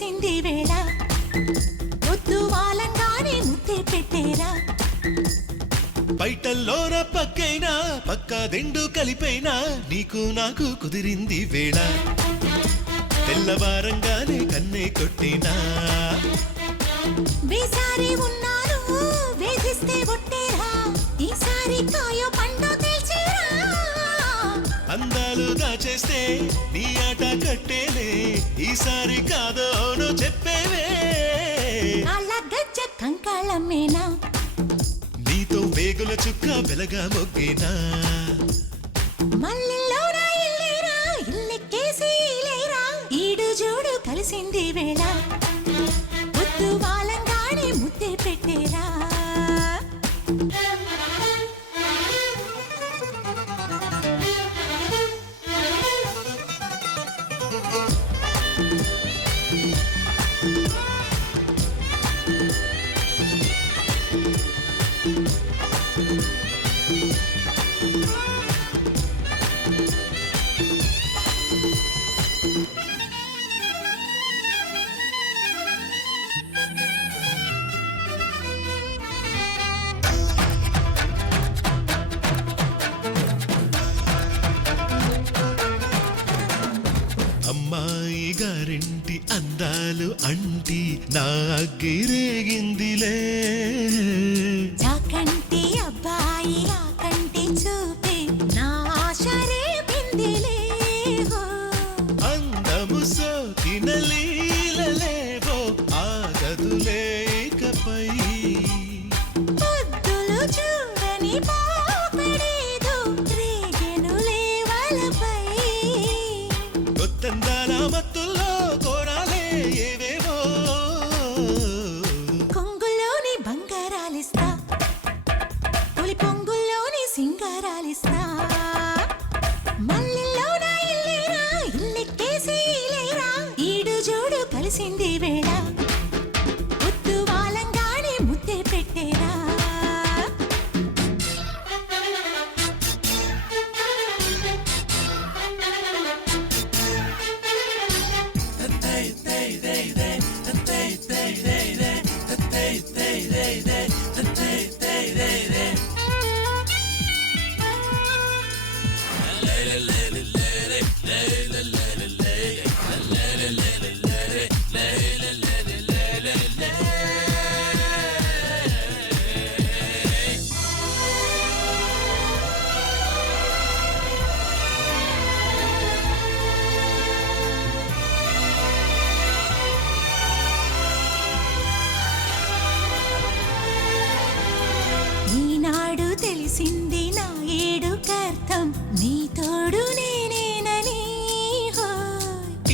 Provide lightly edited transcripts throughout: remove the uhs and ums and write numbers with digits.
కలిసింది వేళ పొద్దు వాలంగానే ముద్దే పెట్టేరా బయటల్లోన పక్కైనా పక్కా దెండు కలిపైనా నీకు నాకు కుదిరింది వేళ తెల్లవారంగానే కన్నే కొట్టినా వేసారి ఉన్నాను వేధిస్తే ఒట్టేరా ఈసారి కాయో పండు తెలిచేరా అందాలు దాచేస్తే నీ ఆట కట్టేలే ఈసారి కాదో అవును చెప్పేవే అలా గజ్జ కంకాళమ్మేనా నీతో వేగుల చుక్క వెలగా మొగ్గినా మల్లెల్లోనా ఇల్లేరా ఇల్లెక్కేసి ఇలేరా ఈడు జోడు కలిసింది వేళ పొద్దు వాలంగానే ముద్దే పెట్టేరా అమ్మాయి గారింటి అందాలు అంటి నాగిరేగిందిలే చాకంటి అబ్బాయి ఆకంటి చూపే నా ఆశరే బిందిలే అందము సోకిన లీలలేవో ఆగదులే ఇకపై పొద్దులు చూడని పాపడేదో రేగెనులే వలపై కొత్తందాల మత్తుల్లో కోరాలే ఏవేవో కొంగుల్లోని బంగారాలిస్తా తొలి పొంగుల్లోని సింగారాలిస్తా మల్లెల్లోన ఇల్లేరా ఇల్లెక్కేసి ఇలేరా ఈడు జోడు కలిసింది వేళ పొద్దు వాలంగానే ముద్దే పెట్టేరా ఈనాడు తెలిసింది నా ఏడుకర్థం నీ తోడు నేనేనని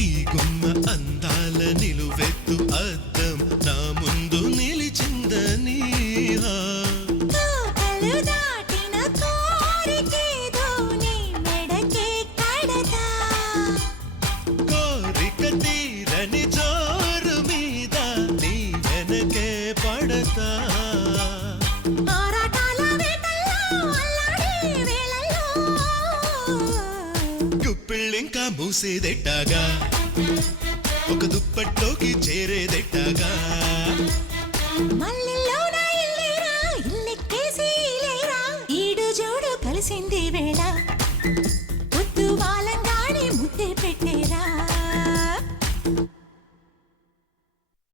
ఈ గుమ్మ అందాల నిలువెత్తు అద్దం నా ముందు నిలిచిందని కోకలు దాటిన కోరికేదో నీ మెడకే కడతా కోరిక తీరని జోరు మీద నీ వెనకే పడతా ఆరాటాల వేటల్లో అల్లాడే వేళల్లో గుప్పిళ్ళింకా మూసేదెట్టాగా ఒక దుప్పట్లోకి చేరేదెట్టాగా మల్లెల్లోన ఇల్లేరా ఇల్లెక్కేసి ఇలేరా ఈడు జోడు కలిసింది వేళ